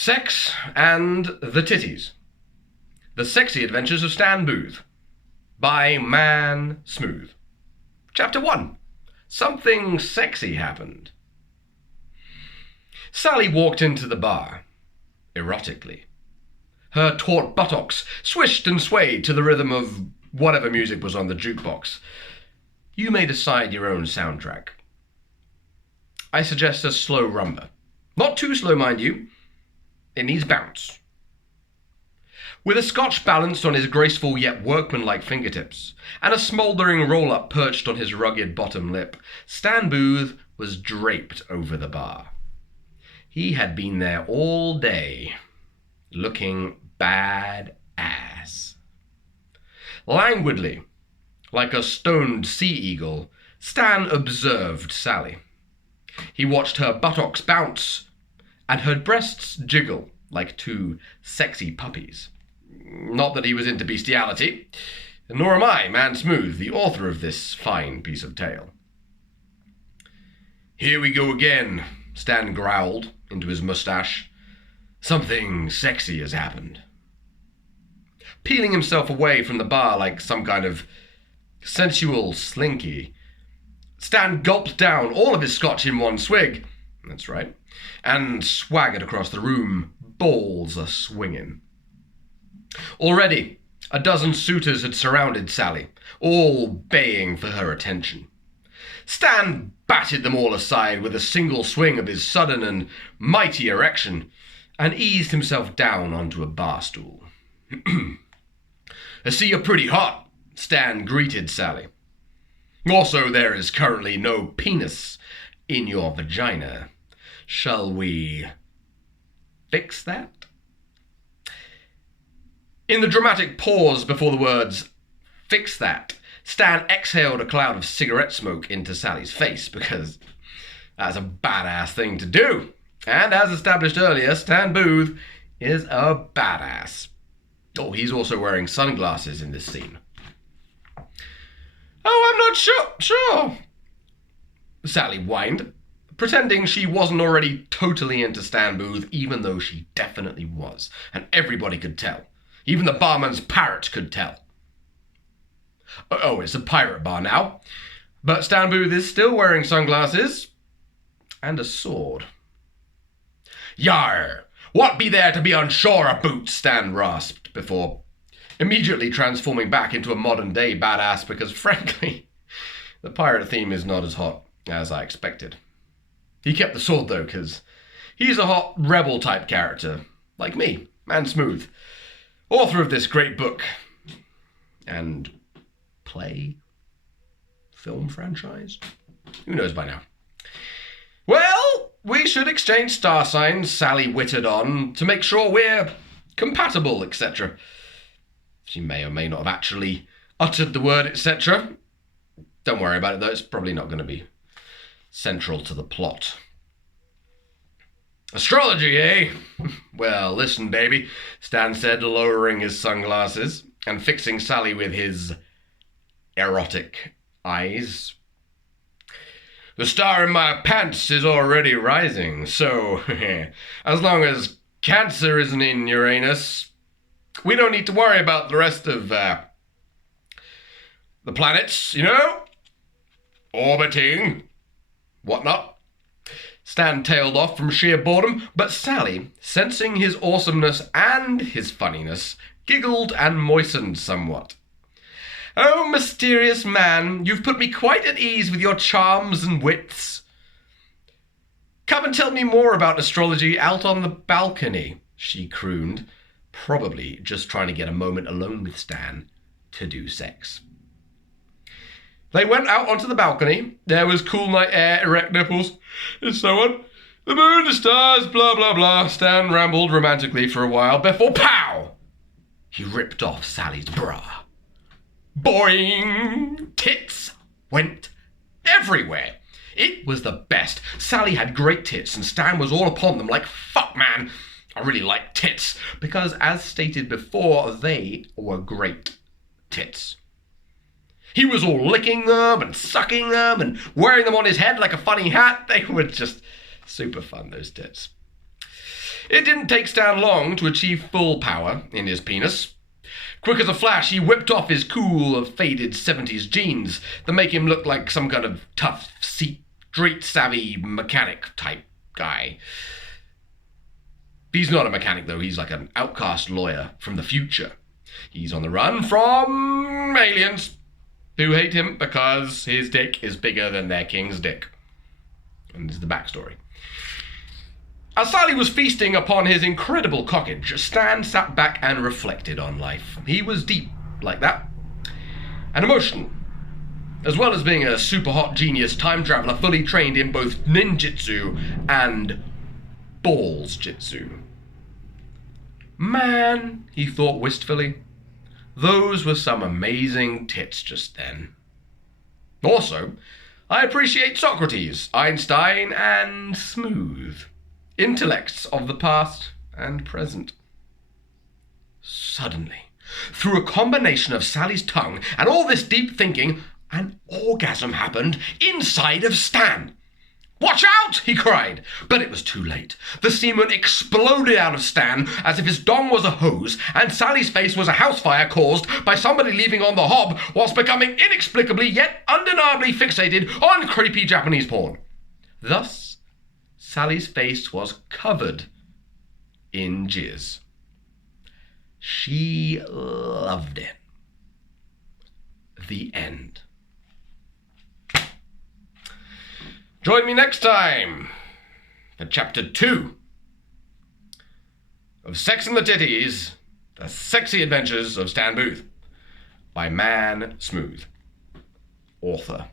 Sex and the Titties. The Sexy Adventures of Stann Boothe by Mann Smoothe. Chapter 1. Something sexy happened. Sally walked into the bar, erotically. Her taut buttocks swished and swayed to the rhythm of whatever music was on the jukebox. You may decide your own soundtrack. I suggest a slow rumba. Not too slow, mind you. It needs bounce. With a scotch balanced on his graceful yet workmanlike fingertips, and a smouldering roll-up perched on his rugged bottom lip, Stann Boothe was draped over the bar. He had been there all day, looking bad-ass. Languidly, like a stoned sea eagle, Stann observed Sally. He watched her buttocks bounce and her breasts jiggle like two sexy puppies. Not that he was into bestiality, nor am I, Mann Smoothe, the author of this fine piece of tale. "Here we go again," Stann growled into his moustache. "Something sexy has happened." Peeling himself away from the bar like some kind of sensual slinky, Stann gulped down all of his scotch in one swig. That's right. And swaggered across the room, balls a-swinging. Already, a dozen suitors had surrounded Sally, all baying for her attention. Stann batted them all aside with a single swing of his sudden and mighty erection, and eased himself down onto a bar stool. "I see you're pretty hot," Stann greeted Sally. "Also, there is currently no penis in your vagina. Shall we fix that?" In the dramatic pause before the words, "fix that," Stann exhaled a cloud of cigarette smoke into Sally's face, because that's a badass thing to do. And as established earlier, Stann Boothe is a badass. Oh, he's also wearing sunglasses in this scene. "Oh, I'm not sure," Sally whined, pretending she wasn't already totally into Stann Boothe, even though she definitely was, and everybody could tell. Even the barman's parrot could tell. Oh, it's a pirate bar now, but Stann Boothe is still wearing sunglasses and a sword. "Yar! What be there to be unsure about?" Stann rasped, before immediately transforming back into a modern-day badass, because, frankly, the pirate theme is not as hot as I expected. He kept the sword, though, because he's a hot rebel-type character, like me, Mann Smoothe, author of this great book and film franchise? Who knows by now? "Well, we should exchange star signs," Sally wittered on, "to make sure we're compatible, etc." She may or may not have actually uttered the word etc. Don't worry about it, though. It's probably not going to be central to the plot. "Astrology, eh? Well, listen, baby," Stann said, lowering his sunglasses and fixing Sally with his erotic eyes. "The star in my pants is already rising, so as long as Cancer isn't in Uranus, we don't need to worry about the rest of the planets, you know? Orbiting, whatnot." Stann tailed off from sheer boredom, but Sally, sensing his awesomeness and his funniness, giggled and moistened somewhat. "Oh, mysterious man, you've put me quite at ease with your charms and wits. Come and tell me more about astrology out on the balcony," she crooned, probably just trying to get a moment alone with Stann to do sex. They went out onto the balcony. There was cool night air, erect nipples, and so on. The moon, the stars, blah, blah, blah. Stann rambled romantically for a while before, pow! He ripped off Sally's bra. Boing! Tits went everywhere. It was the best. Sally had great tits, and Stann was all upon them like, "Fuck, man, I really like tits," because, as stated before, they were great tits. He was all licking them and sucking them and wearing them on his head like a funny hat. They were just super fun, those tits. It didn't take Stann long to achieve full power in his penis. Quick as a flash, he whipped off his cool, faded 70s jeans that make him look like some kind of tough, street-savvy mechanic type guy. He's not a mechanic, though. He's like an outcast lawyer from the future. He's on the run from aliens who hate him because his dick is bigger than their king's dick. And this is the backstory. As Sally was feasting upon his incredible cockage, Stann sat back and reflected on life. He was deep like that, and emotional, as well as being a super hot genius time traveler fully trained in both ninjutsu and balls jitsu. Man, he thought wistfully, those were some amazing tits just then. Also, I appreciate Socrates, Einstein, and Smoothe, intellects of the past and present. Suddenly, through a combination of Sally's tongue and all this deep thinking, an orgasm happened inside of Stann. "Watch out!" he cried, but it was too late. The semen exploded out of Stann as if his dong was a hose, and Sally's face was a house fire caused by somebody leaving on the hob whilst becoming inexplicably yet undeniably fixated on creepy Japanese porn. Thus, Sally's face was covered in jizz. She loved it. The end. Join me next time for Chapter 2 of Sex and the Titties, The Sexy Adventures of Stann Boothe by Mann Smoothe, author.